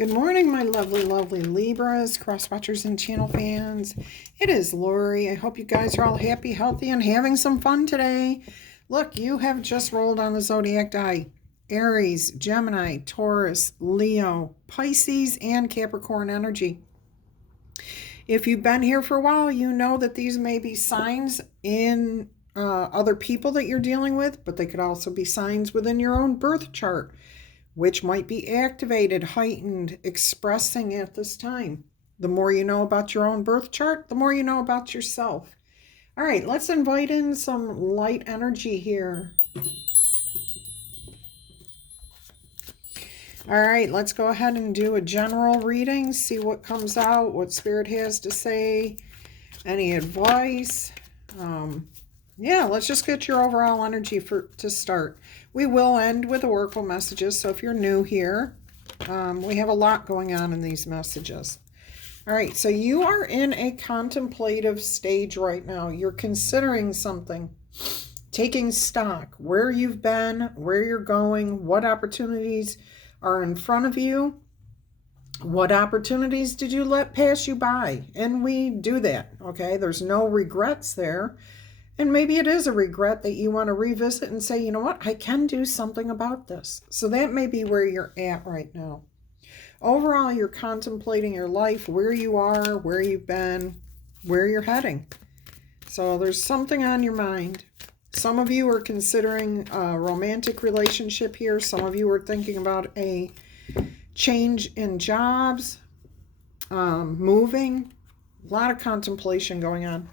Good morning, my lovely, lovely Libras, cross-watchers, and channel fans. It is Laurie. I hope you guys are all happy, healthy, and having some fun today. Look, you have just rolled on the zodiac die. Aries, Gemini, Taurus, Leo, Pisces, and Capricorn energy. If you've been here for a while, you know that these may be signs in other people that you're dealing with, but they could also be signs within your own birth chart, which might be activated, heightened, expressing at this time. The more you know about your own birth chart, the more you know about yourself. All right, let's invite in some light energy here. All right, let's go ahead and do a general reading, see what comes out, what Spirit has to say, any advice. Yeah, let's just get your overall energy to start. We will end with oracle messages, so if you're new here, we have a lot going on in these messages. All right, so you are in a contemplative stage right now. You're considering something, taking stock, where you've been, where you're going, what opportunities are in front of you, what opportunities did you let pass you by? And we do that, okay? There's no regrets there. And maybe it is a regret that you want to revisit and say, you know what, I can do something about this. So that may be where you're at right now. Overall, you're contemplating your life, where you are, where you've been, where you're heading. So there's something on your mind. Some of you are considering a romantic relationship here. Some of you are thinking about a change in jobs, moving. A lot of contemplation going on.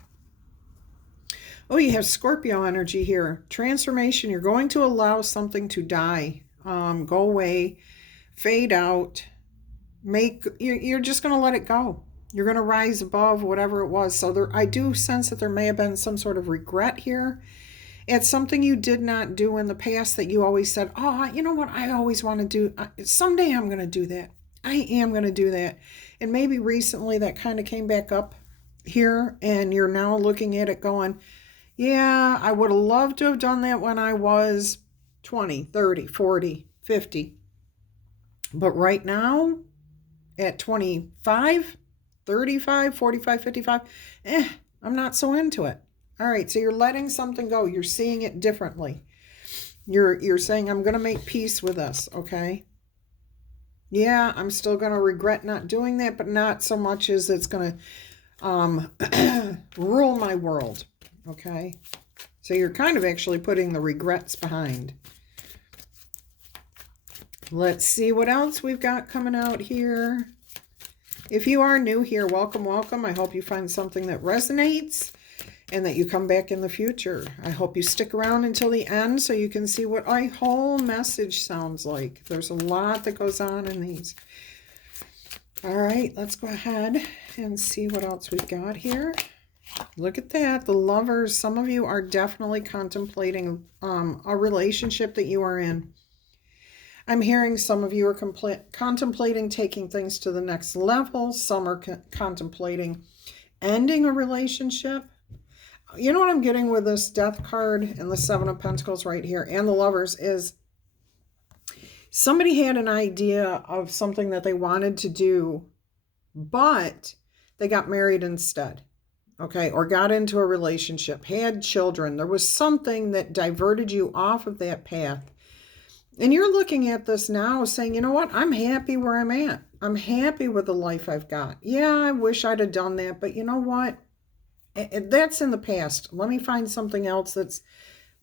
Oh, you have Scorpio energy here. Transformation. You're going to allow something to die, go away, fade out. You're just going to let it go. You're going to rise above whatever it was. So I do sense that there may have been some sort of regret here. It's something you did not do in the past that you always said, oh, you know what, I always want to do. Someday I'm going to do that. I am going to do that. And maybe recently that kind of came back up here, and you're now looking at it going, yeah, I would have loved to have done that when I was 20, 30, 40, 50. But right now, at 25, 35, 45, 55, I'm not so into it. All right, so you're letting something go. You're seeing it differently. You're saying, I'm going to make peace with this, okay? Yeah, I'm still going to regret not doing that, but not so much as it's going to rule my world. Okay, so you're kind of actually putting the regrets behind. Let's see what else we've got coming out here. If you are new here, welcome, welcome. I hope you find something that resonates and that you come back in the future. I hope you stick around until the end so you can see what a whole message sounds like. There's a lot that goes on in these. All right, let's go ahead and see what else we've got here. Look at that. The Lovers. Some of you are definitely contemplating a relationship that you are in. I'm hearing some of you are contemplating taking things to the next level. Some are contemplating ending a relationship. You know what I'm getting with this Death card and the Seven of Pentacles right here and the Lovers is somebody had an idea of something that they wanted to do, but they got married instead. Okay, or got into a relationship, had children. There was something that diverted you off of that path. And you're looking at this now saying, you know what? I'm happy where I'm at. I'm happy with the life I've got. Yeah, I wish I'd have done that, but you know what? That's in the past. Let me find something else that's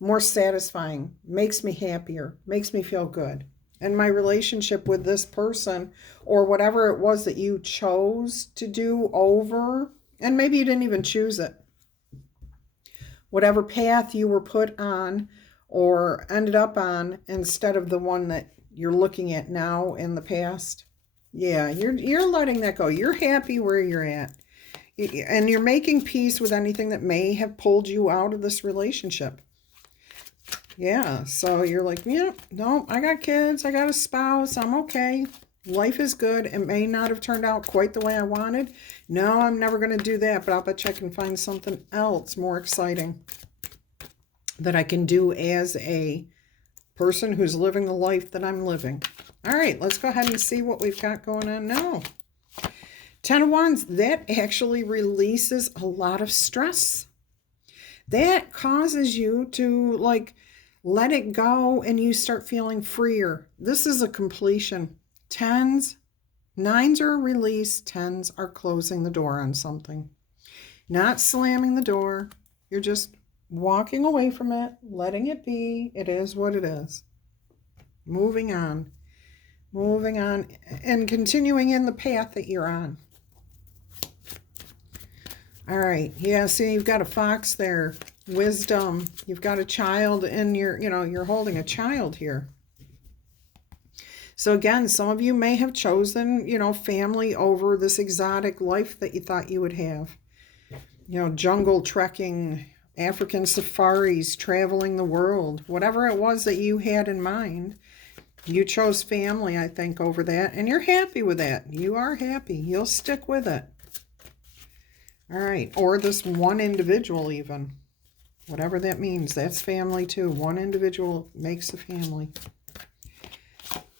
more satisfying, makes me happier, makes me feel good. And my relationship with this person or whatever it was that you chose to do over, and maybe you didn't even choose it. Whatever path you were put on or ended up on instead of the one that you're looking at now in the past. Yeah, you're letting that go. You're happy where you're at. And you're making peace with anything that may have pulled you out of this relationship. Yeah, so you're like, yeah, no, I got kids. I got a spouse. I'm okay. Life is good. It may not have turned out quite the way I wanted. No, I'm never going to do that, but I'll bet you I can find something else more exciting that I can do as a person who's living the life that I'm living. All right, let's go ahead and see what we've got going on now. 10 of Wands, that actually releases a lot of stress. That causes you to let it go and you start feeling freer. This is a completion. 10s, 9s are a release, 10s are closing the door on something. Not slamming the door. You're just walking away from it, letting it be. It is what it is. Moving on, and continuing in the path that you're on. All right. Yeah, see, you've got a fox there. Wisdom. You've got a child and you're holding a child here. So again, some of you may have chosen, family over this exotic life that you thought you would have. Jungle trekking, African safaris, traveling the world, whatever it was that you had in mind. You chose family, I think, over that, and you're happy with that. You are happy. You'll stick with it. All right, or this one individual even. Whatever that means, that's family too. One individual makes a family.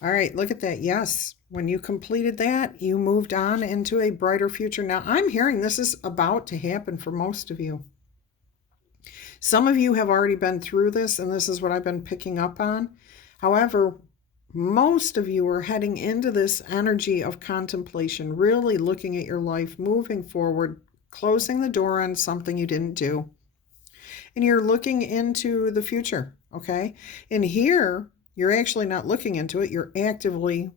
All right, look at that. Yes, when you completed that, you moved on into a brighter future. Now, I'm hearing this is about to happen for most of you. Some of you have already been through this, and this is what I've been picking up on. However, most of you are heading into this energy of contemplation, really looking at your life, moving forward, closing the door on something you didn't do. And you're looking into the future, okay? And here, you're actually not looking into it. You're actively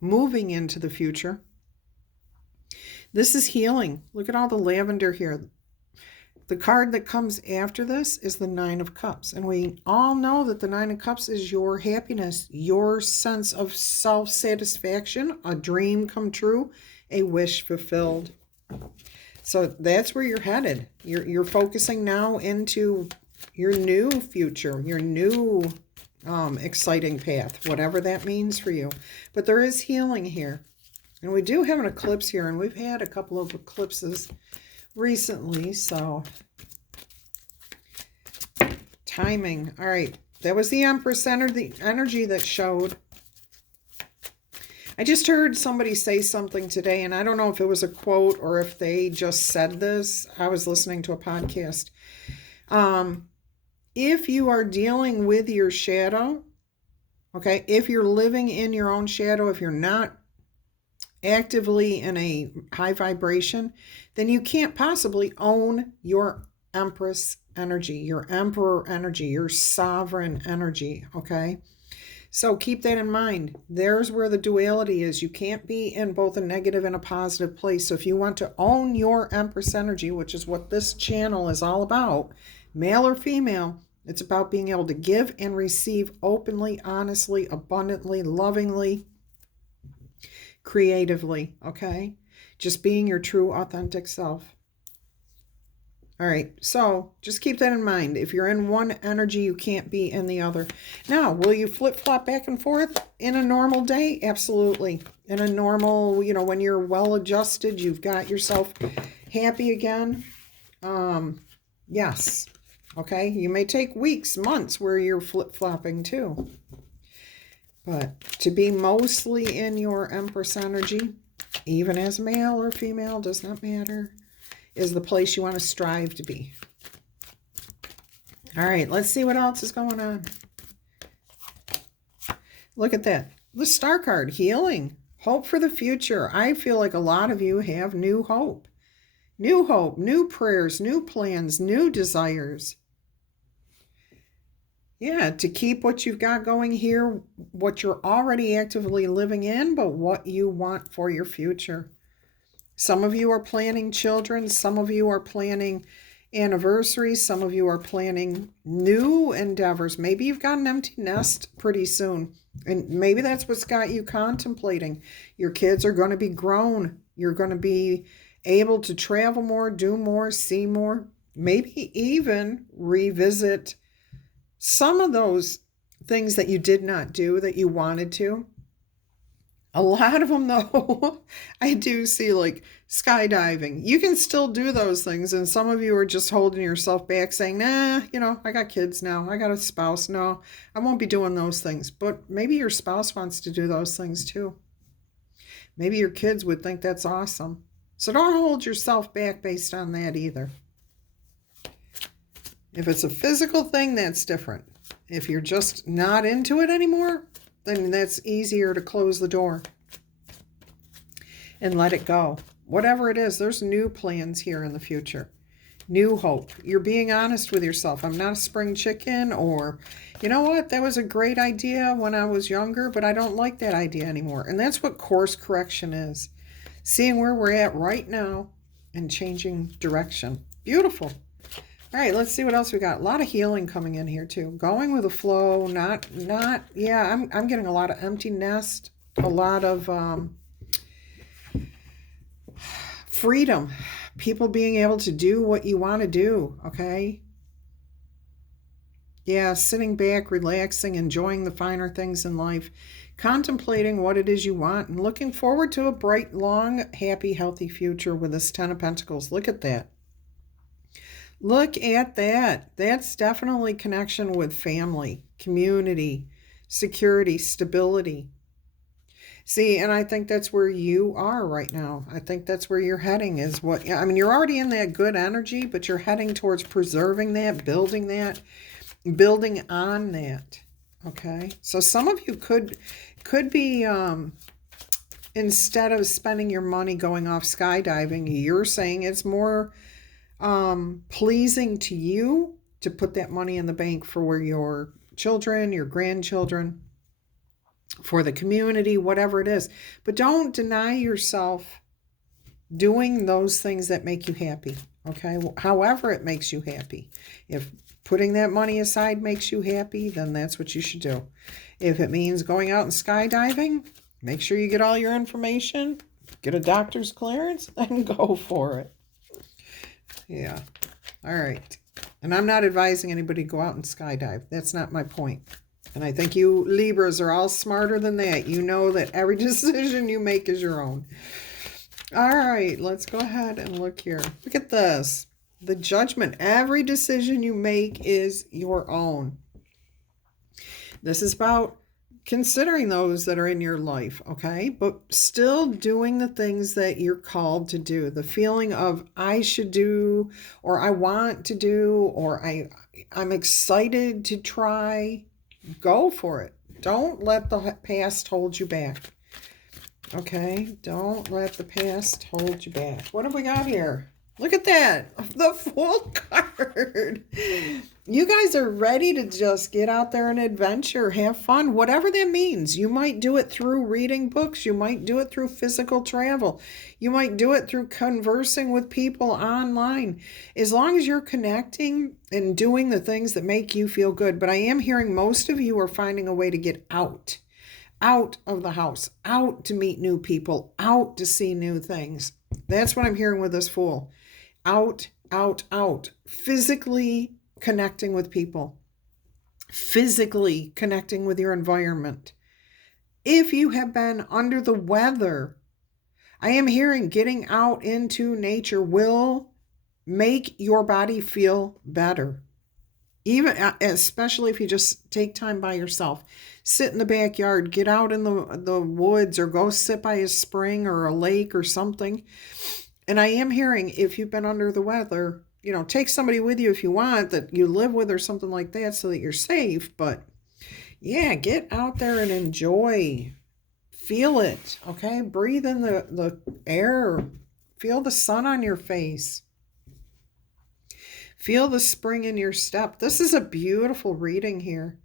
moving into the future. This is healing. Look at all the lavender here. The card that comes after this is the 9 of Cups. And we all know that the 9 of Cups is your happiness, your sense of self-satisfaction, a dream come true, a wish fulfilled. So that's where you're headed. You're focusing now into your new future, your new exciting path, whatever that means for you. But there is healing here. And we do have an eclipse here, and we've had a couple of eclipses recently, so timing. All right, that was the Empress energy that showed. I just heard somebody say something today, and I don't know if it was a quote or if they just said this. I was listening to a podcast. If you are dealing with your shadow, okay, if you're living in your own shadow, if you're not actively in a high vibration, then you can't possibly own your Empress energy, your Emperor energy, your sovereign energy, okay? So keep that in mind. There's where the duality is. You can't be in both a negative and a positive place. So if you want to own your Empress energy, which is what this channel is all about, male or female, it's about being able to give and receive openly, honestly, abundantly, lovingly, creatively, okay? Just being your true, authentic self. All right, so just keep that in mind. If you're in one energy, you can't be in the other. Now, will you flip-flop back and forth in a normal day? Absolutely. In a normal, when you're well-adjusted, you've got yourself happy again. Yes. Okay, you may take weeks, months where you're flip-flopping too. But to be mostly in your Empress energy, even as male or female, does not matter, is the place you want to strive to be. All right, let's see what else is going on. Look at that. The Star card, healing, hope for the future. I feel like a lot of you have new hope. New hope, new prayers, new plans, new desires. Yeah, to keep what you've got going here, what you're already actively living in, but what you want for your future. Some of you are planning children. Some of you are planning anniversaries. Some of you are planning new endeavors. Maybe you've got an empty nest pretty soon. And maybe that's what's got you contemplating. Your kids are going to be grown. You're going to be able to travel more, do more, see more. Maybe even revisit some of those things that you did not do that you wanted to. A lot of them, though, I do see like skydiving. You can still do those things, and some of you are just holding yourself back saying, nah, I got kids now. I got a spouse. No, I won't be doing those things. But maybe your spouse wants to do those things too. Maybe your kids would think that's awesome. So don't hold yourself back based on that either. If it's a physical thing, that's different. If you're just not into it anymore, then that's easier to close the door and let it go. Whatever it is, there's new plans here in the future. New hope. You're being honest with yourself. I'm not a spring chicken, or, you know what, that was a great idea when I was younger, but I don't like that idea anymore. And that's what course correction is. Seeing where we're at right now and changing direction. Beautiful. All right, let's see what else we got. A lot of healing coming in here too. Going with the flow, I'm getting a lot of empty nest, a lot of freedom. People being able to do what you want to do, okay? Yeah, sitting back, relaxing, enjoying the finer things in life, contemplating what it is you want, and looking forward to a bright, long, happy, healthy future with this Ten of Pentacles. Look at that. Look at that. That's definitely connection with family, community, security, stability. See, and I think that's where you are right now. I think that's where you're heading is what, I mean, you're already in that good energy, but you're heading towards preserving that, building on that. Okay. So some of you could be, instead of spending your money going off skydiving, you're saying it's more pleasing to you to put that money in the bank for your children, your grandchildren, for the community, whatever it is. But don't deny yourself doing those things that make you happy, okay? However it makes you happy. If putting that money aside makes you happy, then that's what you should do. If it means going out and skydiving, make sure you get all your information, get a doctor's clearance, and go for it. Yeah. All right. And I'm not advising anybody to go out and skydive. That's not my point. And I think you Libras are all smarter than that. You know that every decision you make is your own. All right. Let's go ahead and look here. Look at this. The Judgment. Every decision you make is your own. This is about considering those that are in your life, okay? But still doing the things that you're called to do. The feeling of I should do, or I want to do, or I'm excited to try. Go for it. Don't let the past hold you back. Okay? Don't let the past hold you back. What have we got here? Look at that. The Fool card. You guys are ready to just get out there and adventure, have fun, whatever that means. You might do it through reading books. You might do it through physical travel. You might do it through conversing with people online. As long as you're connecting and doing the things that make you feel good. But I am hearing most of you are finding a way to get out of the house, out to meet new people, out to see new things. That's what I'm hearing with this Fool. Out. Physically connecting with people. Physically connecting with your environment. If you have been under the weather, I am hearing getting out into nature will make your body feel better. Even, especially if you just take time by yourself. Sit in the backyard, get out in the woods, or go sit by a spring or a lake or something. And I am hearing, if you've been under the weather, take somebody with you if you want that you live with or something like that so that you're safe. But yeah, get out there and enjoy. Feel it, okay? Breathe in the air. Feel the sun on your face. Feel the spring in your step. This is a beautiful reading here.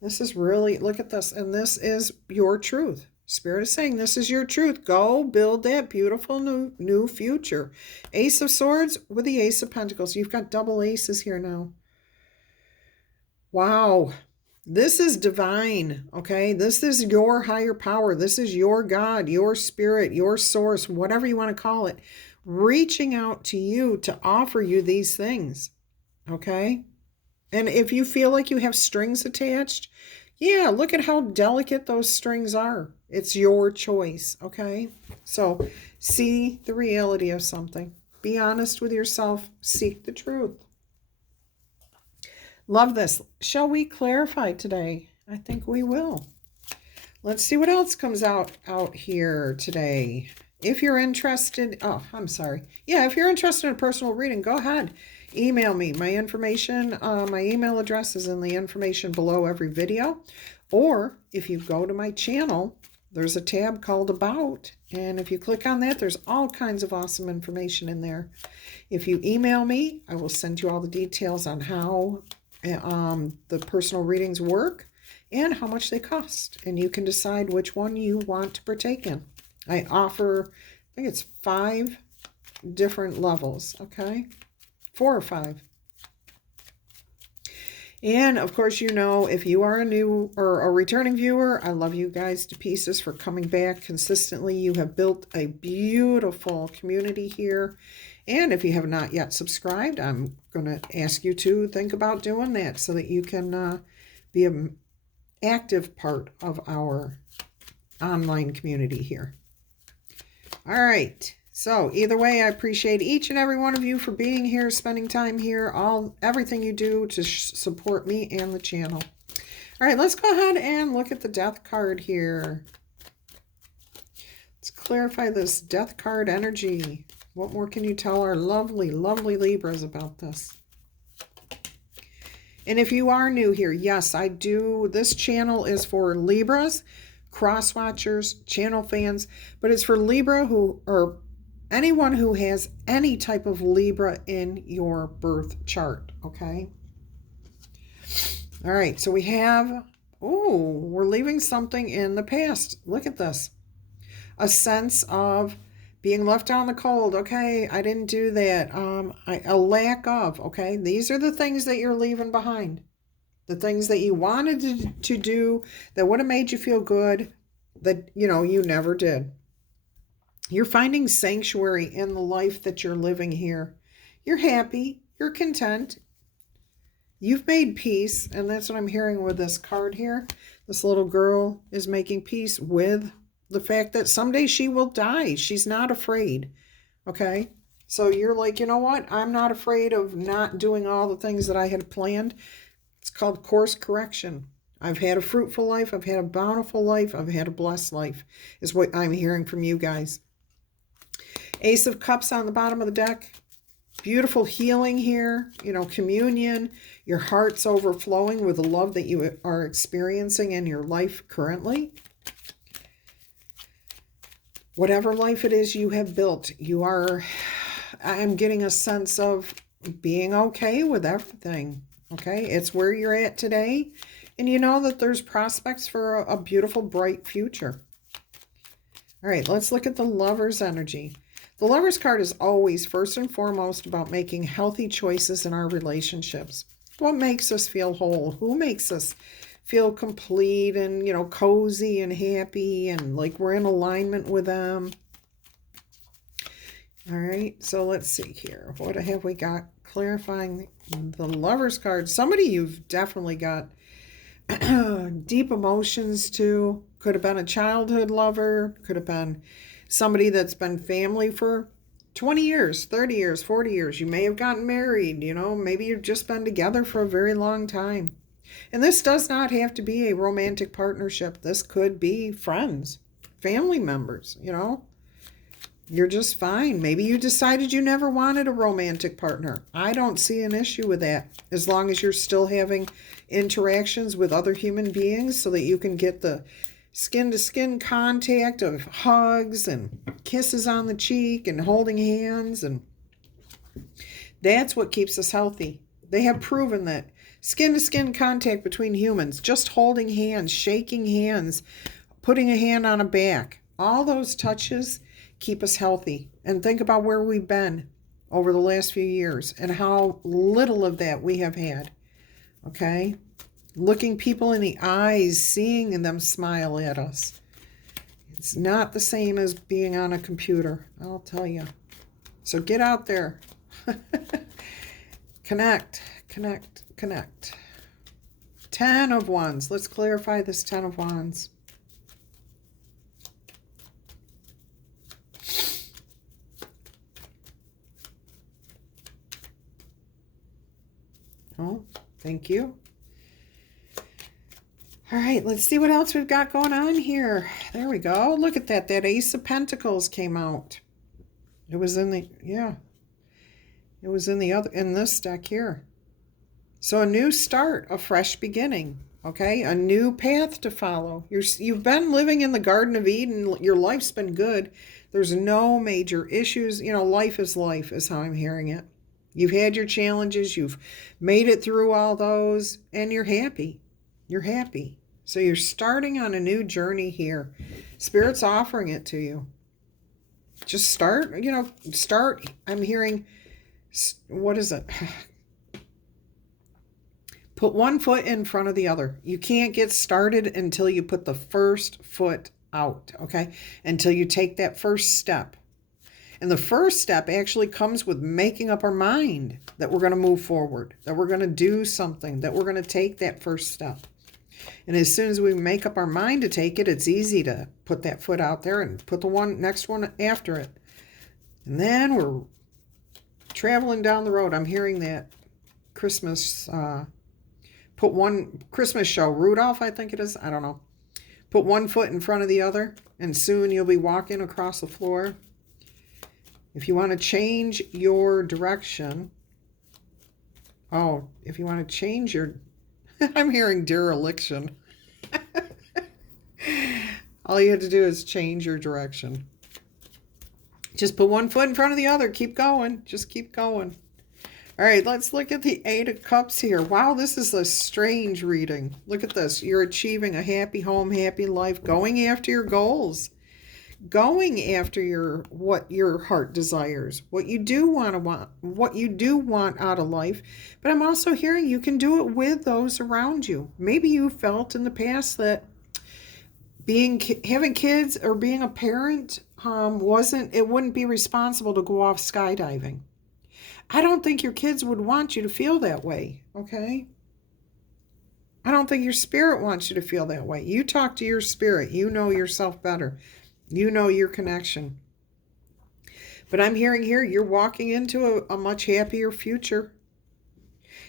This is really, look at this. And this is your truth. Spirit is saying this is your truth. Go build that beautiful new future. Ace of Swords with the Ace of Pentacles. You've got double aces here now. Wow. This is divine, okay? This is your higher power. This is your God, your spirit, your source, whatever you want to call it, reaching out to you to offer you these things, okay? And if you feel like you have strings attached, Yeah, look at how delicate those strings are. It's your choice, okay? So see the reality of something. Be honest with yourself. Seek the truth. Love this. Shall we clarify today? I think we will. Let's see what else comes out here today. If you're interested, oh, I'm sorry. Yeah, if you're interested in a personal reading, go ahead. Email me. My information, my email address is in the information below every video. Or if you go to my channel, there's a tab called About. And if you click on that, there's all kinds of awesome information in there. If you email me, I will send you all the details on how the personal readings work and how much they cost. And you can decide which one you want to partake in. I offer, I think it's 5 different levels, okay? 4 or 5. And of course, you know, if you are a new or a returning viewer, I love you guys to pieces for coming back consistently. You have built a beautiful community here. And if you have not yet subscribed, I'm going to ask you to think about doing that so that you can be an active part of our online community here. All right. So either way, I appreciate each and every one of you for being here, spending time here, everything you do to support me and the channel. All right, let's go ahead and look at the Death card here. Let's clarify this Death card energy. What more can you tell our lovely, lovely Libras about this? And if you are new here, yes, I do. This channel is for Libras, cross watchers, channel fans, but it's for Libra or anyone who has any type of Libra in your birth chart, okay? All right, so we have, we're leaving something in the past. Look at this. A sense of being left out in the cold. Okay, I didn't do that. A lack of, okay? These are the things that you're leaving behind. The things that you wanted to do that would have made you feel good that, you know, you never did. You're finding sanctuary in the life that you're living here. You're happy. You're content. You've made peace. And that's what I'm hearing with this card here. This little girl is making peace with the fact that someday she will die. She's not afraid. Okay? So you're like, you know what? I'm not afraid of not doing all the things that I had planned. It's called course correction. I've had a fruitful life. I've had a bountiful life. I've had a blessed life is what I'm hearing from you guys. Ace of Cups on the bottom of the deck. Beautiful healing here, you know, communion. Your heart's overflowing with the love that you are experiencing in your life currently. Whatever life it is you have built, I'm getting a sense of being okay with everything, okay? It's where you're at today, and you know that there's prospects for a beautiful, bright future. All right, let's look at the Lover's energy. The Lover's card is always, first and foremost, about making healthy choices in our relationships. What makes us feel whole? Who makes us feel complete and, you know, cozy and happy and like we're in alignment with them? All right, so let's see here. What have we got clarifying the Lover's card? Somebody you've definitely got deep emotions to. Could have been a childhood lover. Could have been somebody that's been family for 20 years, 30 years, 40 years. You may have gotten married, you know, maybe you've just been together for a very long time. And this does not have to be a romantic partnership. This could be friends, family members, you know. You're just fine. Maybe you decided you never wanted a romantic partner. I don't see an issue with that, as long as you're still having interactions with other human beings so that you can get the skin-to-skin contact of hugs and kisses on the cheek and holding hands. And that's what keeps us healthy. They have proven that skin-to-skin contact between humans, just holding hands, shaking hands, putting a hand on a back, all those touches keep us healthy. And think about where we've been over the last few years and how little of that we have had. Okay? Looking people in the eyes, seeing them smile at us. It's not the same as being on a computer, I'll tell you. So get out there. Connect, connect, connect. Ten of Wands. Let's clarify this Ten of Wands. Oh, thank you. All right, let's see what else we've got going on here. There we go. Look at that. That Ace of Pentacles came out. It was in the, yeah. It was in the other, in this deck here. So a new start, a fresh beginning, okay? A new path to follow. You've been living in the Garden of Eden. Your life's been good. There's no major issues. You know, life is how I'm hearing it. You've had your challenges. You've made it through all those, and you're happy. You're happy. So you're starting on a new journey here. Spirit's offering it to you. Just start, start. I'm hearing, what is it? Put one foot in front of the other. You can't get started until you put the first foot out, okay? Until you take that first step. And the first step actually comes with making up our mind that we're going to move forward, that we're going to do something, that we're going to take that first step. And as soon as we make up our mind to take it, it's easy to put that foot out there and put the next one after it. And then we're traveling down the road. I'm hearing that Christmas, put one Christmas show, Rudolph, I think it is. I don't know. Put one foot in front of the other, and soon you'll be walking across the floor. If you want to change your direction, if you want to change your, I'm hearing dereliction. All you have to do is change your direction. Just put one foot in front of the other. Keep going. Just keep going. All right, let's look at the Eight of Cups here. Wow, this is a strange reading. Look at this. You're achieving a happy home, happy life, going after your goals. Going after what your heart desires, what you do what you do want out of life. But I'm also hearing you can do it with those around you. Maybe you felt in the past that having kids or being a parent wouldn't be responsible to go off skydiving. I don't think your kids would want you to feel that way, okay? I don't think your spirit wants you to feel that way. You talk to your spirit. You know yourself better. You know your connection. But I'm hearing here, you're walking into a much happier future.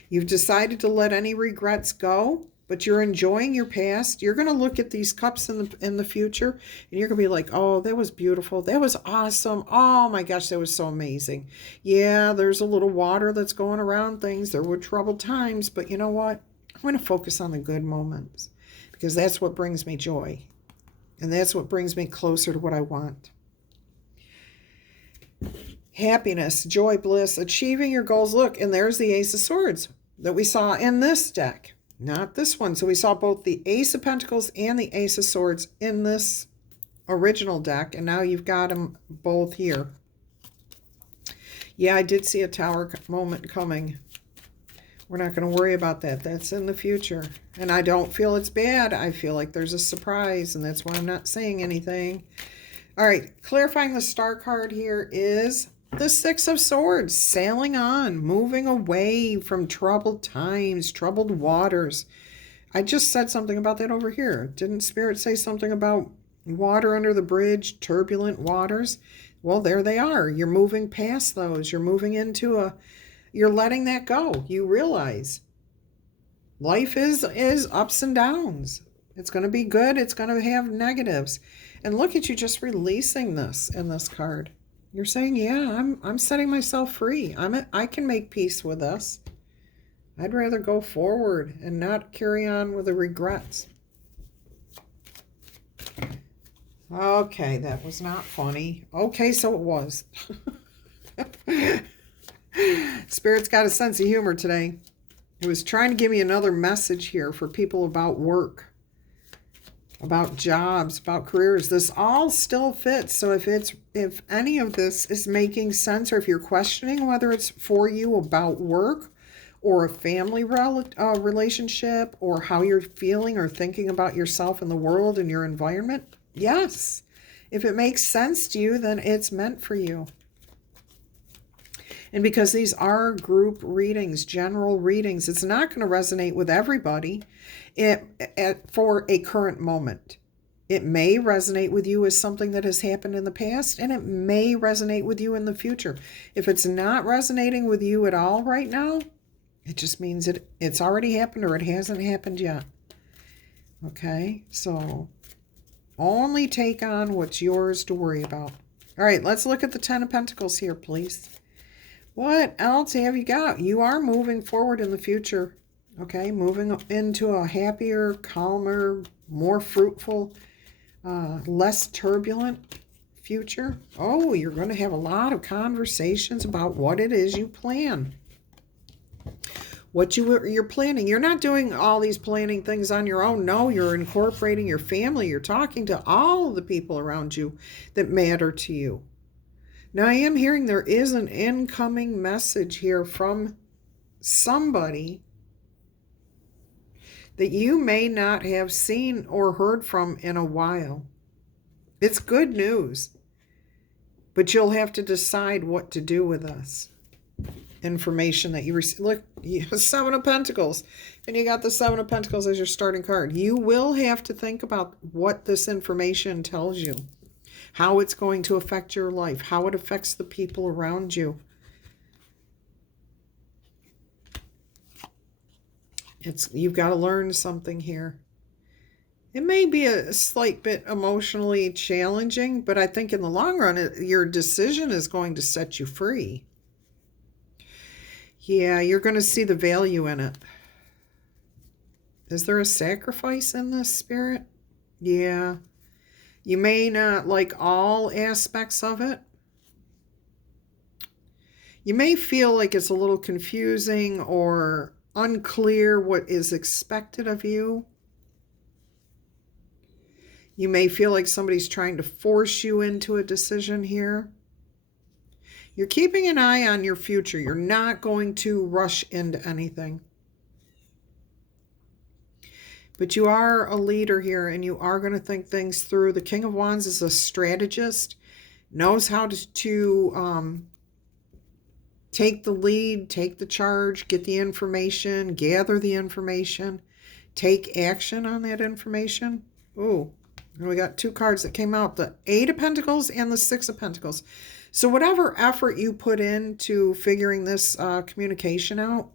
You've decided to let any regrets go, but you're enjoying your past. You're going to look at these cups in the future, and you're going to be like, oh, that was beautiful. That was awesome. Oh my gosh, that was so amazing. Yeah, there's a little water that's going around things. There were troubled times, but you know what? I'm going to focus on the good moments because that's what brings me joy. And that's what brings me closer to what I want. Happiness, joy, bliss, achieving your goals. Look, and there's the Ace of Swords that we saw in this deck, not this one. So we saw both the Ace of Pentacles and the Ace of Swords in this original deck. And now you've got them both here. Yeah, I did see a Tower moment coming. We're not going to worry about that. That's in the future. And I don't feel it's bad. I feel like there's a surprise, and that's why I'm not saying anything. All right, clarifying the star card here is the Six of Swords, sailing on, moving away from troubled times, troubled waters. I just said something about that over here. Didn't Spirit say something about water under the bridge, turbulent waters? Well, there they are. You're moving past those. You're moving into you're letting that go. You realize life is ups and downs. It's going to be good. It's going to have negatives. And look at you just releasing this in this card. You're saying, yeah, I'm setting myself free. I can make peace with this. I'd rather go forward and not carry on with the regrets. Okay, that was not funny. Okay, so it was. Spirit's got a sense of humor today. It was trying to give me another message here for people about work, about jobs, about careers. This all still fits. So if any of this is making sense, or if you're questioning whether it's for you about work or a family relationship, or how you're feeling or thinking about yourself in the world and your environment, yes. If it makes sense to you, then it's meant for you. And because these are group readings, general readings, it's not going to resonate with everybody for a current moment. It may resonate with you as something that has happened in the past, and it may resonate with you in the future. If it's not resonating with you at all right now, it just means it's already happened or it hasn't happened yet. Okay, so only take on what's yours to worry about. All right, let's look at the Ten of Pentacles here, please. What else have you got? You are moving forward in the future. Okay, moving into a happier, calmer, more fruitful, less turbulent future. Oh, you're going to have a lot of conversations about what it is you plan. What you're planning. You're not doing all these planning things on your own. No, you're incorporating your family. You're talking to all the people around you that matter to you. Now, I am hearing there is an incoming message here from somebody that you may not have seen or heard from in a while. It's good news, but you'll have to decide what to do with this information that you receive. Look, Seven of Pentacles, and you got the Seven of Pentacles as your starting card. You will have to think about what this information tells you, how it's going to affect your life, how it affects the people around you. You've got to learn something here. It may be a slight bit emotionally challenging, but I think in the long run, your decision is going to set you free. Yeah, you're going to see the value in it. Is there a sacrifice in this, Spirit? Yeah. You may not like all aspects of it. You may feel like it's a little confusing or unclear what is expected of you. You may feel like somebody's trying to force you into a decision here. You're keeping an eye on your future. You're not going to rush into anything. But you are a leader here, and you are going to think things through. The King of Wands is a strategist, knows how to take the lead, take the charge, get the information, gather the information, take action on that information. Ooh, we got two cards that came out, the Eight of Pentacles and the Six of Pentacles. So whatever effort you put into figuring this communication out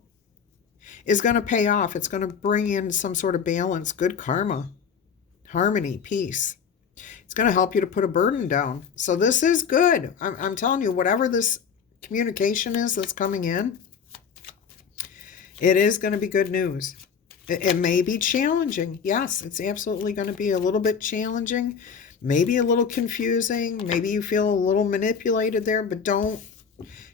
is going to pay off. It's going to bring in some sort of balance, good karma, harmony, peace. It's going to help you to put a burden down. So this is good. I'm telling you, whatever this communication is that's coming in, it is going to be good news. It may be challenging. Yes, it's absolutely going to be a little bit challenging, maybe a little confusing. Maybe you feel a little manipulated there, but don't.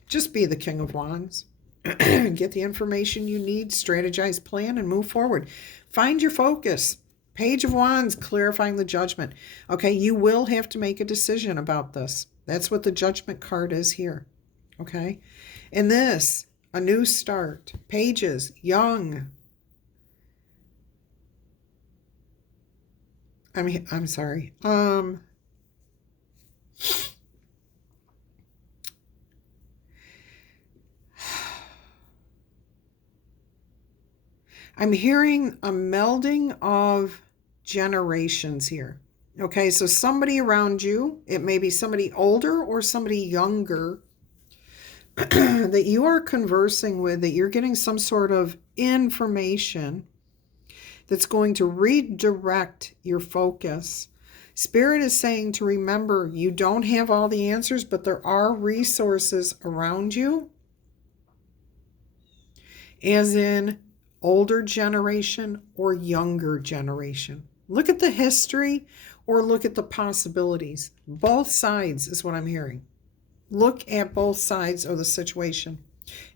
Just be the King of Wands. Get the information you need, strategize, plan, and move forward. Find your focus. Page of Wands, clarifying the Judgment. Okay, you will have to make a decision about this. That's what the Judgment card is here. Okay, and this, a new start. Pages, young. I'm sorry. I'm hearing a melding of generations here. Okay, so somebody around you, it may be somebody older or somebody younger that you are conversing with, that you're getting some sort of information that's going to redirect your focus. Spirit is saying to remember, you don't have all the answers, but there are resources around you, as in older generation or younger generation. Look at the history or look at the possibilities. Both sides is what I'm hearing. Look at both sides of the situation.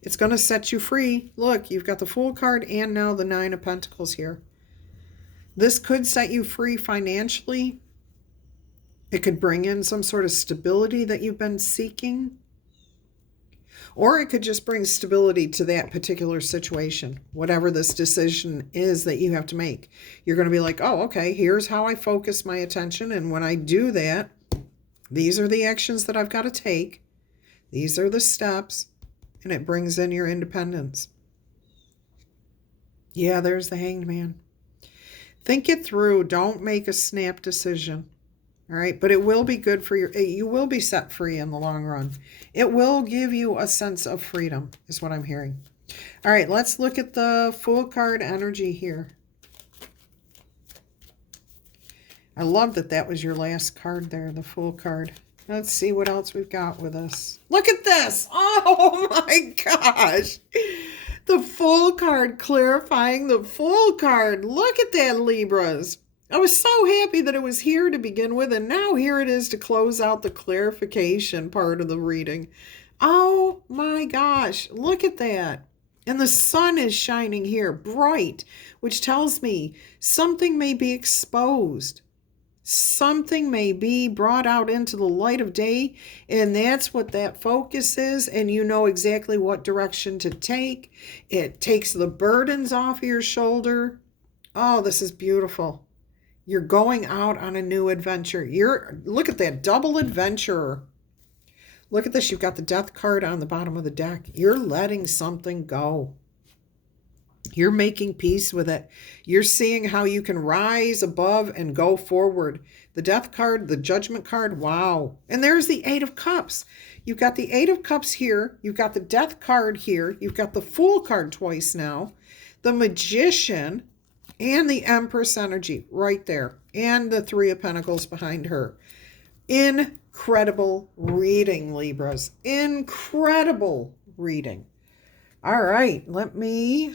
It's going to set you free. Look, you've got the Fool card and now the Nine of Pentacles here. This could set you free financially. It could bring in some sort of stability that you've been seeking. Or it could just bring stability to that particular situation, whatever this decision is that you have to make. You're going to be like, oh, okay, here's how I focus my attention. And when I do that, these are the actions that I've got to take. These are the steps. and it brings in your independence. Yeah, there's the Hanged Man. Think it through. Don't make a snap decision. All right, but it will be good for you will be set free in the long run. It will give you a sense of freedom, is what I'm hearing. All right, let's look at the Fool card energy here. I love that that was your last card there, the Fool card. Let's see what else we've got with us. Look at this. Oh my gosh. The Fool card, clarifying the Fool card. Look at that, Libras. I was so happy that it was here to begin with, and now here it is to close out the clarification part of the reading. Oh my gosh, look at that. And the sun is shining here, bright, which tells me something may be exposed. Something may be brought out into the light of day, and that's what that focus is, and you know exactly what direction to take. It takes the burdens off your shoulder. Oh, this is beautiful. You're going out on a new adventure. Look at that, double adventurer. Look at this. You've got the Death card on the bottom of the deck. You're letting something go. You're making peace with it. You're seeing how you can rise above and go forward. The Death card, the Judgment card, wow. And there's the Eight of Cups. You've got the Eight of Cups here. You've got the Death card here. You've got the Fool card twice now. The Magician and the Empress energy right there. And the Three of Pentacles behind her. Incredible reading, Libras. Incredible reading. All right, let me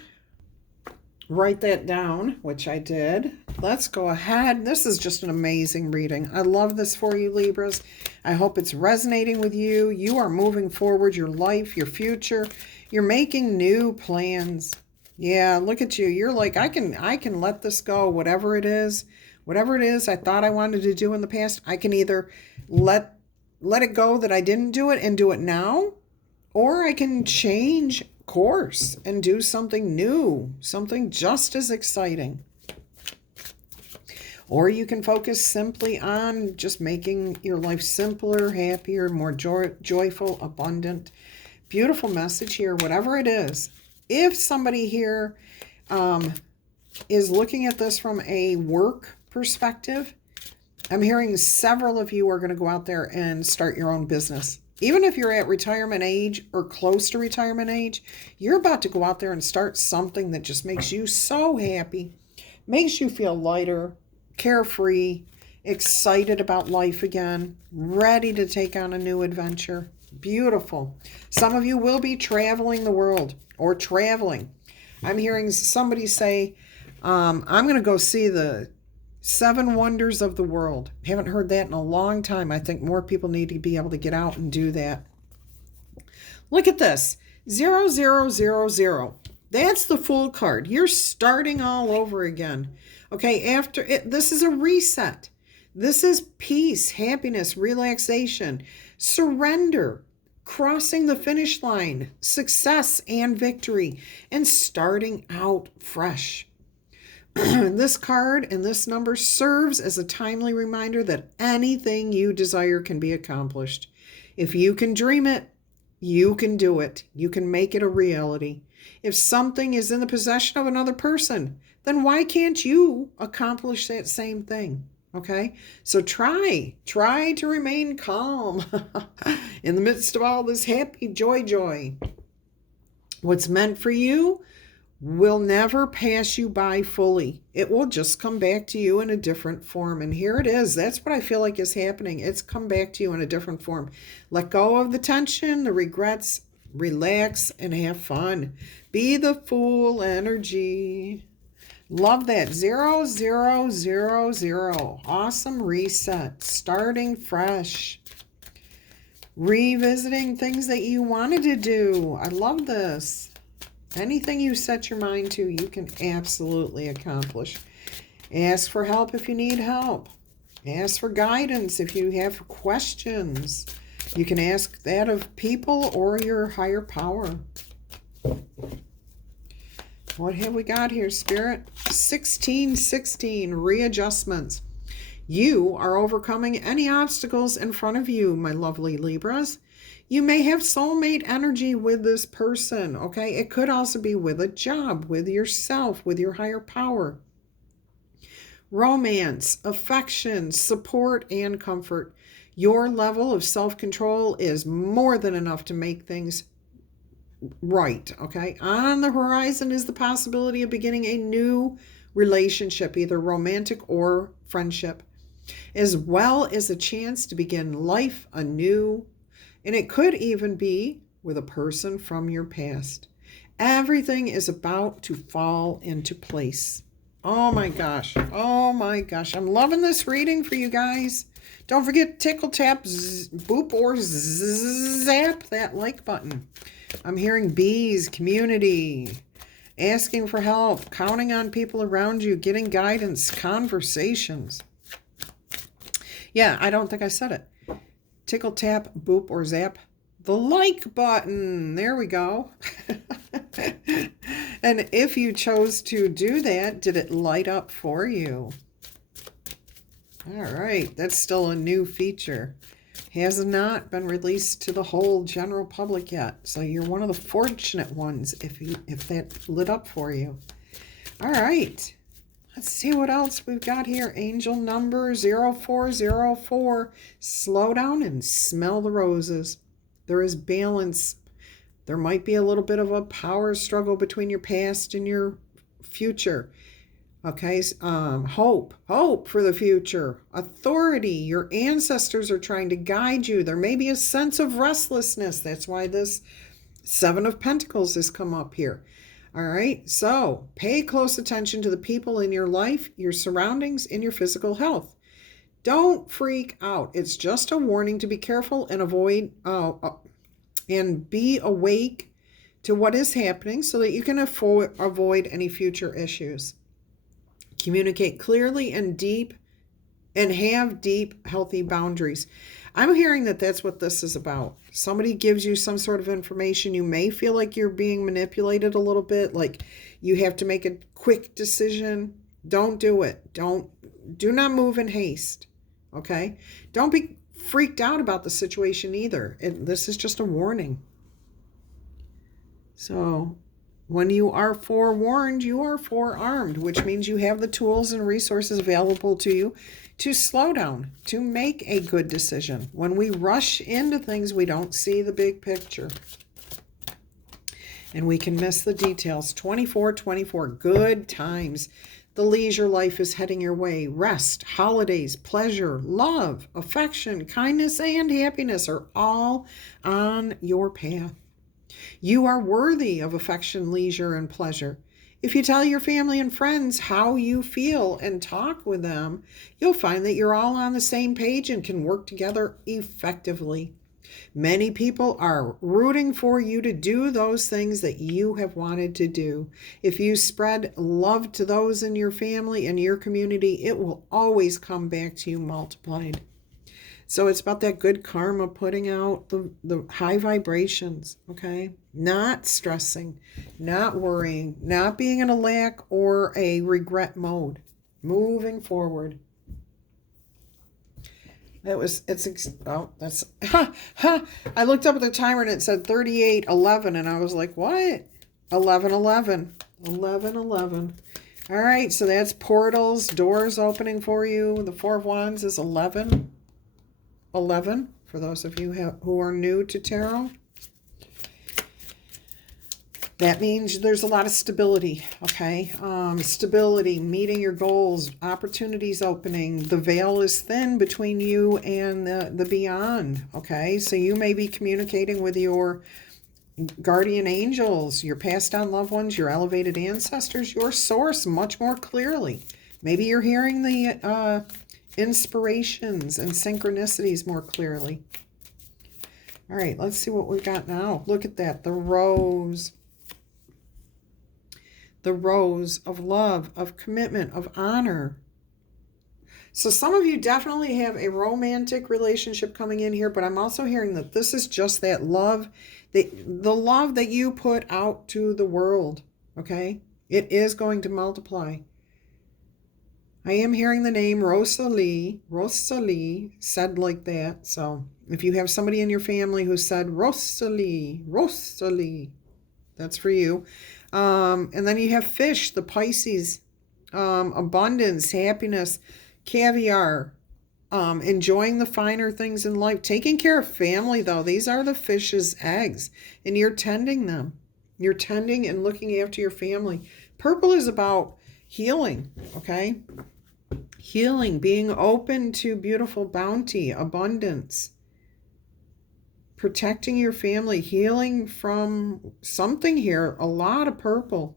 write that down, which I did. Let's go ahead. This is just an amazing reading. I love this for you, Libras. I hope it's resonating with you. You are moving forward, your life, your future. You're making new plans. Yeah, look at you. You're like, I can let this go, whatever it is. Whatever it is I thought I wanted to do in the past, I can either let it go that I didn't do it and do it now, or I can change course and do something new, something just as exciting. Or you can focus simply on just making your life simpler, happier, more joyful, abundant. Beautiful message here, whatever it is. If somebody here is looking at this from a work perspective, I'm hearing several of you are going to go out there and start your own business. Even if you're at retirement age or close to retirement age, you're about to go out there and start something that just makes you so happy, makes you feel lighter, carefree, excited about life again, ready to take on a new adventure. Beautiful. Some of you will be traveling the world or traveling. I'm hearing somebody say, I'm going to go see the 7 wonders of the world. Haven't heard that in a long time. I think more people need to be able to get out and do that. Look at this. 0000. That's the Fool card. You're starting all over again. Okay, after it, this is a reset. This is peace, happiness, relaxation, surrender, crossing the finish line, success and victory, and starting out fresh. This card and this number serves as a timely reminder that anything you desire can be accomplished. If you can dream it, you can do it. You can make it a reality. If something is in the possession of another person, then why can't you accomplish that same thing? Okay, so try to remain calm in the midst of all this happy joy. What's meant for you will never pass you by fully. It will just come back to you in a different form. And here it is. That's what I feel like is happening. It's come back to you in a different form. Let go of the tension, the regrets, relax, and have fun. Be the Fool energy. Love that. 0000. Awesome reset. Starting fresh. Revisiting things that you wanted to do. I love this. Anything you set your mind to, you can absolutely accomplish. Ask for help if you need help. Ask for guidance if you have questions. You can ask that of people or your higher power. What have we got here, Spirit? 1616, readjustments. You are overcoming any obstacles in front of you, my lovely Libras. You may have soulmate energy with this person, okay? It could also be with a job, with yourself, with your higher power. Romance, affection, support, and comfort. Your level of self-control is more than enough to make things right, okay? On the horizon is the possibility of beginning a new relationship, either romantic or friendship, as well as a chance to begin life anew. And it could even be with a person from your past. Everything is about to fall into place. Oh my gosh. Oh my gosh. I'm loving this reading for you guys. Don't forget tickle, tap, boop, or zap that like button. I'm hearing bees, community, asking for help, counting on people around you, getting guidance, conversations. Yeah, I don't think I said it. Tickle, tap, boop, or zap the like button. There we go. And if you chose to do that, did it light up for you? All right, that's still a new feature. Has not been released to the whole general public yet. So you're one of the fortunate ones if that lit up for you. All right. Let's see what else we've got here. Angel number 0404. Slow down and smell the roses. There is balance. There might be a little bit of a power struggle between your past and your future. Okay, hope for the future. Authority. Your ancestors are trying to guide you. There may be a sense of restlessness. That's why this Seven of Pentacles has come up here. All right, so pay close attention to the people in your life, your surroundings, and your physical health. Don't freak out. It's just a warning to be careful and avoid and be awake to what is happening so that you can avoid any future issues. Communicate clearly and have deep, healthy boundaries. I'm hearing that that's what this is about. Somebody gives you some sort of information. You may feel like you're being manipulated a little bit, like you have to make a quick decision. Don't do it. Do not move in haste. Okay? Don't be freaked out about the situation either. This is just a warning. So when you are forewarned, you are forearmed, which means you have the tools and resources available to you to slow down, to make a good decision. When we rush into things, we don't see the big picture. And we can miss the details. 24/24, good times. The leisure life is heading your way. Rest, holidays, pleasure, love, affection, kindness, and happiness are all on your path. You are worthy of affection, leisure, and pleasure. If you tell your family and friends how you feel and talk with them, you'll find that you're all on the same page and can work together effectively. Many people are rooting for you to do those things that you have wanted to do. If you spread love to those in your family and your community, it will always come back to you multiplied. So it's about that good karma, putting out the high vibrations, okay? Not stressing, not worrying, not being in a lack or a regret mode. Moving forward. I looked up at the timer and it said 38:11 and I was like, what? 11:11. 11:11. All right, so that's portals, doors opening for you. The Four of Wands is 11. 11 for those of you who are new to tarot. That means there's a lot of stability, okay? Stability, meeting your goals, opportunities opening. The veil is thin between you and the beyond, okay? So you may be communicating with your guardian angels, your passed on loved ones, your elevated ancestors, your source much more clearly. Maybe you're hearing the inspirations and synchronicities more clearly. All right, let's see what we got now. Look at that, the rose. The rose of love, of commitment, of honor. So some of you definitely have a romantic relationship coming in here, but I'm also hearing that this is just that love, the love that you put out to the world, okay? It is going to multiply. I am hearing the name Rosalie said like that. So if you have somebody in your family who said Rosalie, that's for you. And then you have fish, the Pisces, abundance, happiness, caviar, enjoying the finer things in life, taking care of family, though. These are the fish's eggs, and you're tending them. You're tending and looking after your family. Purple is about healing, okay? Healing, being open to beautiful bounty, abundance, protecting your family, healing from something here. A lot of purple.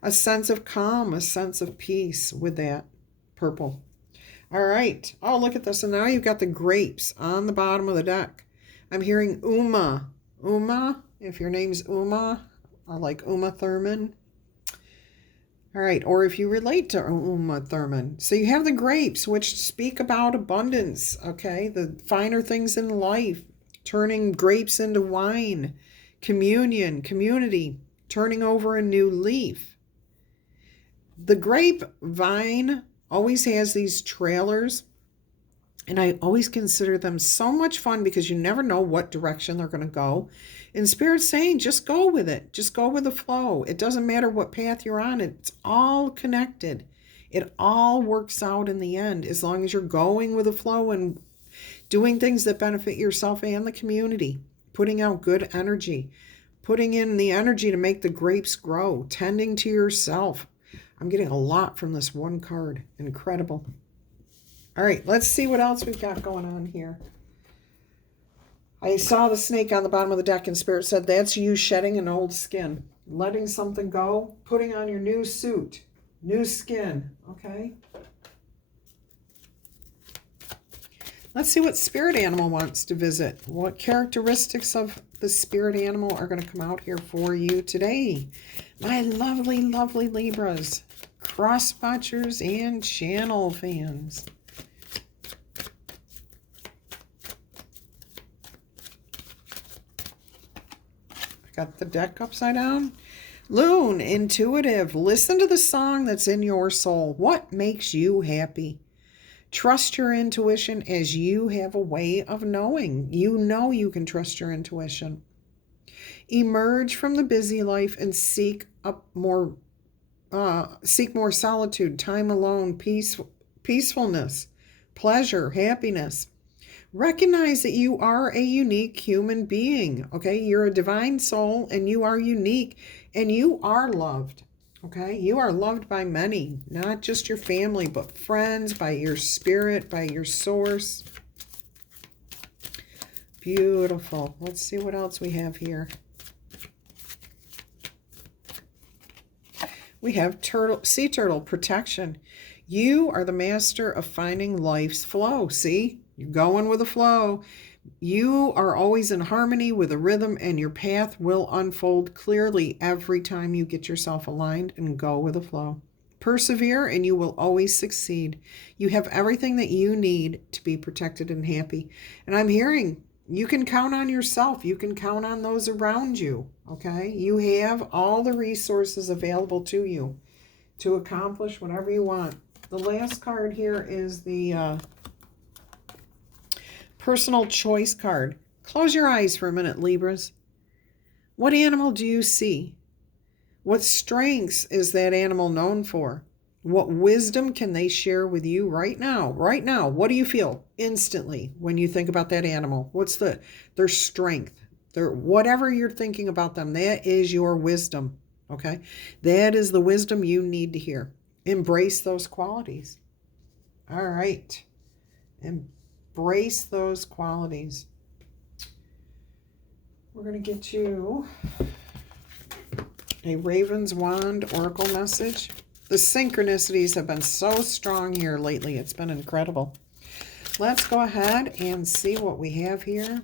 A sense of calm, a sense of peace with that purple. All right. Oh, look at this. And now you've got the grapes on the bottom of the deck. I'm hearing Uma. Uma, if your name's Uma, or like Uma Thurman. All right. Or if you relate to Uma Thurman. So you have the grapes, which speak about abundance, okay? The finer things in life, turning grapes into wine, communion, community, turning over a new leaf. The grapevine always has these trailers, and I always consider them so much fun because you never know what direction they're going to go. And Spirit's saying, just go with it. Just go with the flow. It doesn't matter what path you're on. It's all connected. It all works out in the end as long as you're going with the flow and doing things that benefit yourself and the community, putting out good energy, putting in the energy to make the grapes grow, tending to yourself. I'm getting a lot from this one card. Incredible. All right, let's see what else we've got going on here. I saw the snake on the bottom of the deck, and Spirit said, that's you shedding an old skin, letting something go, putting on your new suit, new skin, okay? Let's see what spirit animal wants to visit. What characteristics of the spirit animal are going to come out here for you today? My lovely, lovely Libras, cross-watchers, and channel fans. I got the deck upside down. Loon, intuitive. Listen to the song that's in your soul. What makes you happy? Trust your intuition as you have a way of knowing. You know you can trust your intuition. Emerge from the busy life and seek more solitude, time alone, peacefulness, pleasure, happiness. Recognize that you are a unique human being, okay? You're a divine soul, and you are unique, and you are loved, okay? You are loved by many, not just your family, but friends, by your spirit, by your source. Beautiful. Let's see what else we have here. We have sea turtle protection. You are the master of finding life's flow. See, you're going with the flow. You are always in harmony with the rhythm, and your path will unfold clearly every time you get yourself aligned and go with the flow. Persevere, and you will always succeed. You have everything that you need to be protected and happy. And I'm hearing you can count on yourself. You can count on those around you, okay? You have all the resources available to you to accomplish whatever you want. The last card here is the personal choice card. Close your eyes for a minute, Libras. What animal do you see? What strengths is that animal known for? What wisdom can they share with you right now? Right now, what do you feel instantly when you think about that animal? What's their strength? Whatever you're thinking about them, that is your wisdom, okay? That is the wisdom you need to hear. Embrace those qualities. All right. Embrace those qualities. We're going to get you a Raven's Wand Oracle message. The synchronicities have been so strong here lately. It's been incredible. Let's go ahead and see what we have here.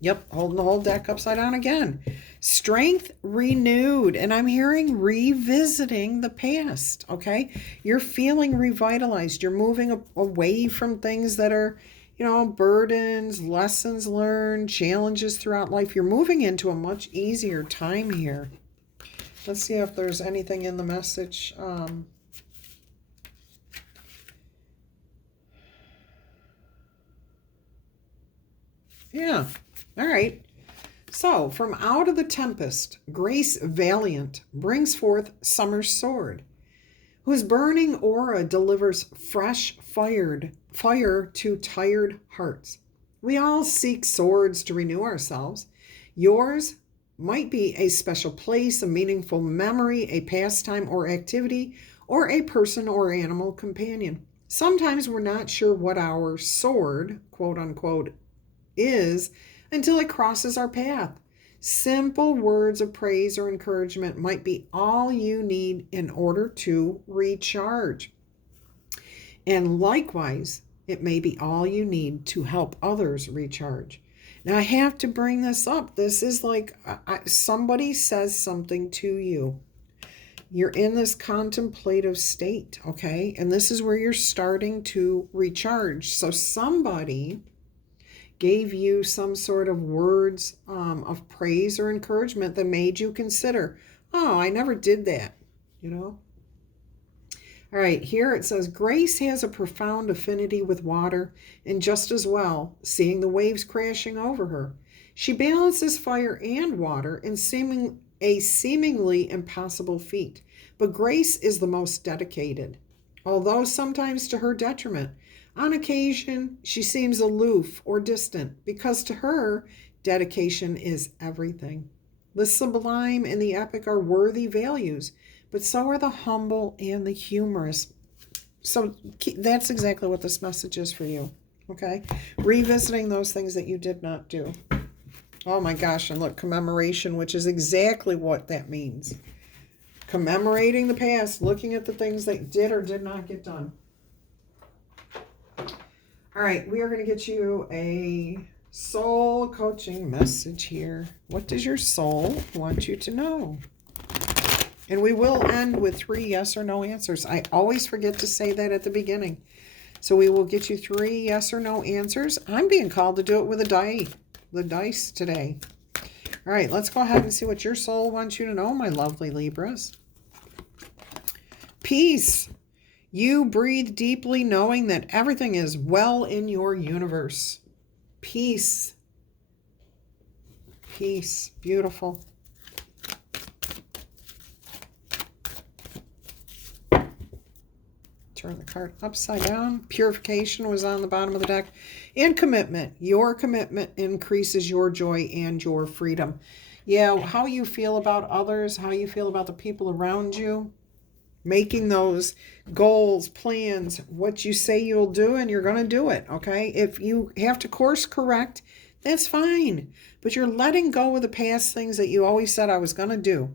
Yep, holding the whole deck upside down again. Strength renewed. And I'm hearing revisiting the past, okay? You're feeling revitalized. You're moving away from things that are, burdens, lessons learned, challenges throughout life. You're moving into a much easier time here. Let's see if there's anything in the message Yeah. All right. So, from out of the tempest, Grace Valiant brings forth Summer's sword, whose burning aura delivers fresh fire to tired hearts. We all seek swords to renew ourselves. Yours might be a special place, a meaningful memory, a pastime or activity, or a person or animal companion. Sometimes we're not sure what our sword, quote unquote, is until it crosses our path. Simple words of praise or encouragement might be all you need in order to recharge. And likewise, it may be all you need to help others recharge. Now, I have to bring this up. This is like somebody says something to you. You're in this contemplative state, okay? And this is where you're starting to recharge. So somebody gave you some sort of words of praise or encouragement that made you consider, oh, I never did that, you know? All right, here it says, Grace has a profound affinity with water, and just as well, seeing the waves crashing over her. She balances fire and water in a seemingly impossible feat, but Grace is the most dedicated, although sometimes to her detriment. On occasion, she seems aloof or distant, because to her, dedication is everything. The sublime and the epic are worthy values, but so are the humble and the humorous. So that's exactly what this message is for you, okay? Revisiting those things that you did not do. Oh my gosh, and look, commemoration, which is exactly what that means. Commemorating the past, looking at the things that did or did not get done. All right, we are going to get you a soul coaching message here. What does your soul want you to know? And we will end with 3 yes or no answers. I always forget to say that at the beginning. So we will get you 3 yes or no answers. I'm being called to do it with the dice today. All right, let's go ahead and see what your soul wants you to know, my lovely Libras. Peace. You breathe deeply knowing that everything is well in your universe. Peace. Peace. Beautiful. Turn the card upside down. Purification was on the bottom of the deck. And commitment. Your commitment increases your joy and your freedom. Yeah, how you feel about others, how you feel about the people around you, making those goals, plans, what you say you'll do, and you're going to do it, okay? If you have to course correct, that's fine. But you're letting go of the past things that you always said I was going to do.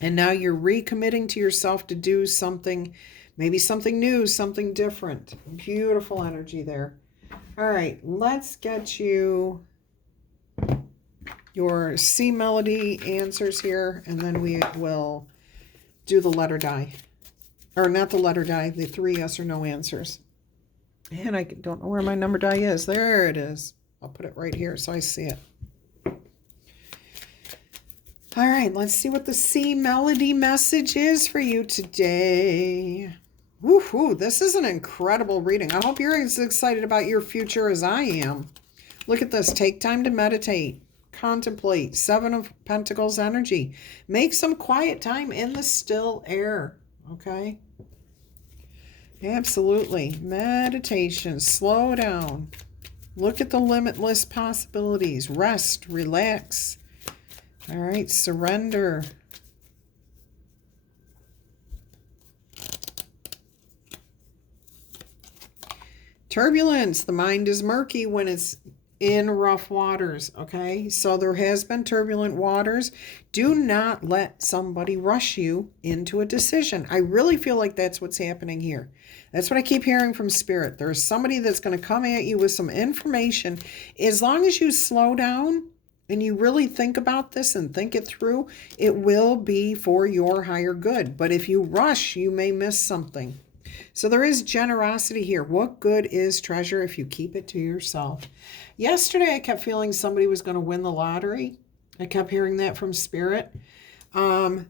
And now you're recommitting to yourself to do something, maybe something new, something different. Beautiful energy there. All right, let's get you your C melody answers here, and then we will do the letter die. Or not the letter die, the 3 yes or no answers. And I don't know where my number die is. There it is. I'll put it right here so I see it. All right, let's see what the C melody message is for you today. Woohoo, this is an incredible reading. I hope you're as excited about your future as I am. Look at this. Take time to meditate. Contemplate. 7 of Pentacles energy. Make some quiet time in the still air. Okay? Absolutely. Meditation. Slow down. Look at the limitless possibilities. Rest. Relax. All right. Surrender. Turbulence. The mind is murky when it's in rough waters, okay? So there has been turbulent waters. Do not let somebody rush you into a decision. I really feel like that's what's happening here. That's what I keep hearing from Spirit. There's somebody that's going to come at you with some information. As long as you slow down and you really think about this and think it through, it will be for your higher good. But if you rush, you may miss something. So there is generosity here. What good is treasure if you keep it to yourself? Yesterday, I kept feeling somebody was going to win the lottery. I kept hearing that from Spirit. You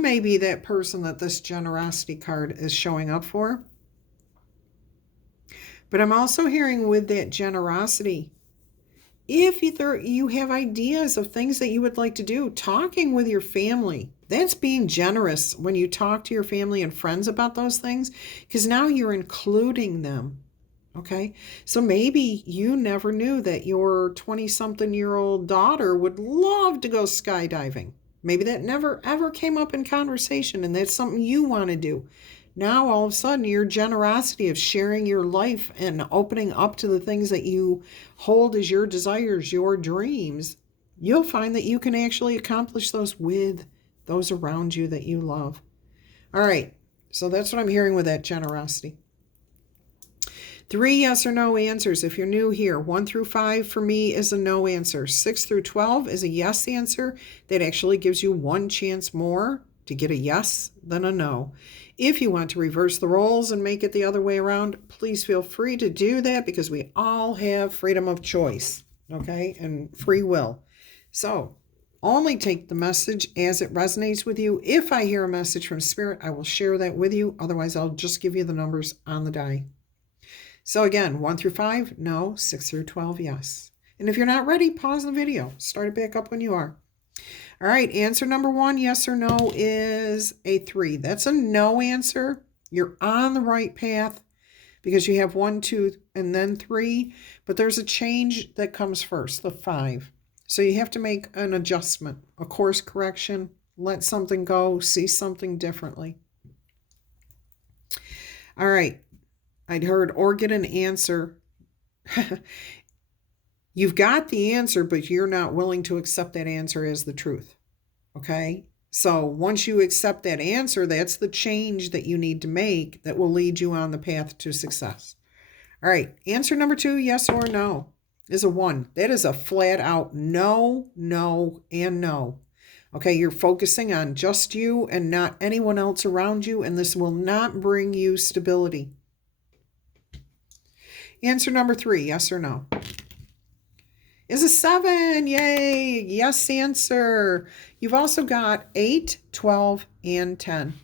may be that person that this generosity card is showing up for. But I'm also hearing with that generosity, if you have ideas of things that you would like to do, talking with your family, that's being generous when you talk to your family and friends about those things, because now you're including them. Okay. So maybe you never knew that your 20-something-year-old daughter would love to go skydiving. Maybe that never ever came up in conversation and that's something you want to do. Now all of a sudden your generosity of sharing your life and opening up to the things that you hold as your desires, your dreams, you'll find that you can actually accomplish those with those around you that you love. All right. So that's what I'm hearing with that generosity. 3 yes or no answers if you're new here. 1 through 5 for me is a no answer. 6 through 12 is a yes answer. That actually gives you one chance more to get a yes than a no. If you want to reverse the roles and make it the other way around, please feel free to do that because we all have freedom of choice, okay, and free will. So only take the message as it resonates with you. If I hear a message from Spirit, I will share that with you. Otherwise, I'll just give you the numbers on the die. So again, 1 through 5, no. 6 through 12, yes. And if you're not ready, pause the video. Start it back up when you are. All right, answer number 1, yes or no, is a 3. That's a no answer. You're on the right path because you have 1, 2, and then 3. But there's a change that comes first, the 5. So you have to make an adjustment, a course correction, let something go, see something differently. All right. I'd heard or get an answer. You've got the answer, but you're not willing to accept that answer as the truth. Okay? So once you accept that answer, that's the change that you need to make that will lead you on the path to success. All right. Answer number 2, yes or no, is a 1. That is a flat out no, no, and no. Okay, you're focusing on just you and not anyone else around you, and this will not bring you stability. Answer number 3, yes or no, is a 7. Yay! Yes answer. You've also got 8, 12, and 10.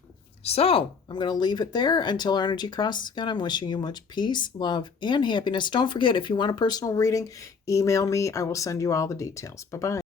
So I'm going to leave it there until our energy crosses again. I'm wishing you much peace, love, and happiness. Don't forget, if you want a personal reading, email me. I will send you all the details. Bye-bye.